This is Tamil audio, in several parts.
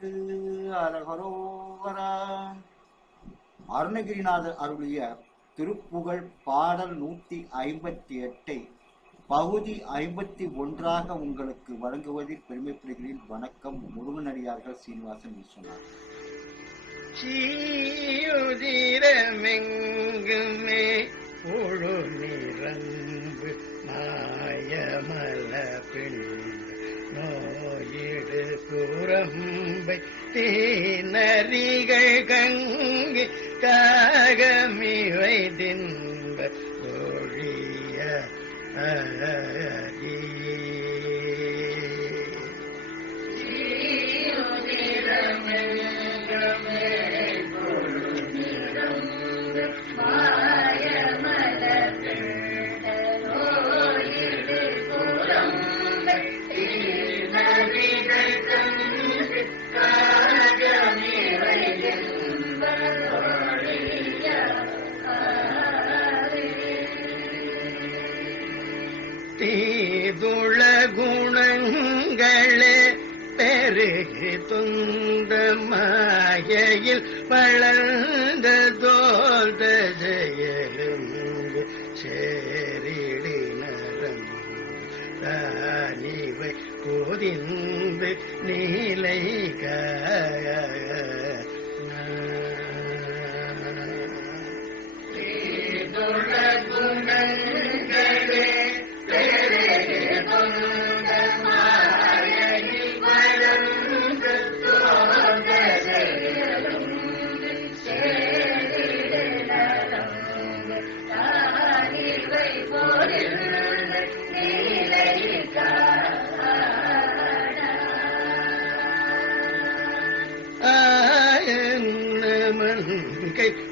சிவனுக்கு அரகரோவரா அருணகிரிநாதர் அருளிய திருப்புகழ் பாடல் நூத்தி ஐம்பத்தி எட்டை பகுதி ஐம்பத்தி ஒன்றாக உங்களுக்கு வழங்குவதில் பெருமைப்படுகிறேன். வணக்கம். முருகனடியார்கள் சீனிவாசன் சொன்னார். சீயுதிரமெங்குமே முழு நிரம்பு மாயமல பெண் குரம்பை தீனரிகள் கங்கு காகமிவை தின்ப தோழிய அழகிய தீதுள குணங்களே பெருகி துந்த மாயையில் வளர்ந்த தோல்த செயலுங்கு சேரிடி நரம் தானிவை கோதிந்து நீலை காய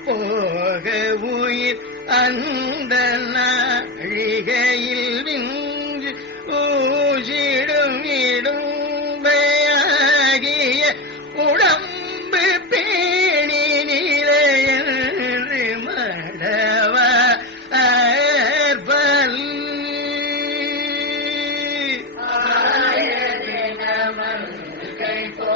போக உயிர் அந்த நாழிகையில் விஞ்சு ஊசிடும் இடும்பையாகிய உடம்பு பேணி நிறையன்று மடவா கை போ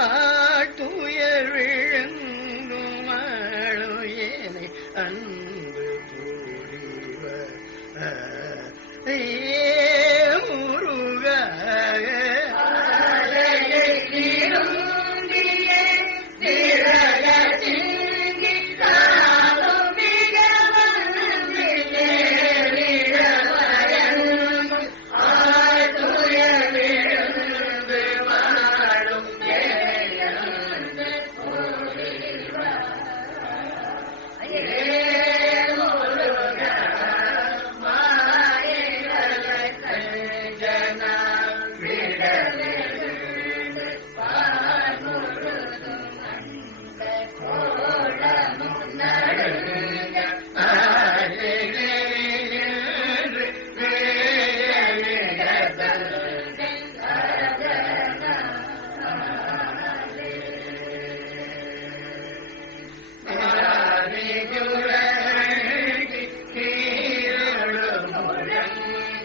Ah.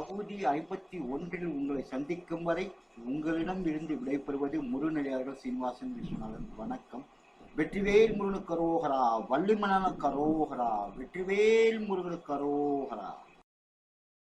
பகுதி ஐம்பத்தி ஒன்றில் உங்களை சந்திக்கும் வரை உங்களிடம் இருந்து விடைபெறுவது முருநிலையார்கள் சீனிவாசன் விஸ்வநாதன். வணக்கம். வெற்றிவேல் முருகனுக்கு கரோகரா வள்ளிமனான கரோகரா வெற்றிவேல் முருகனுக்கு கரோகரா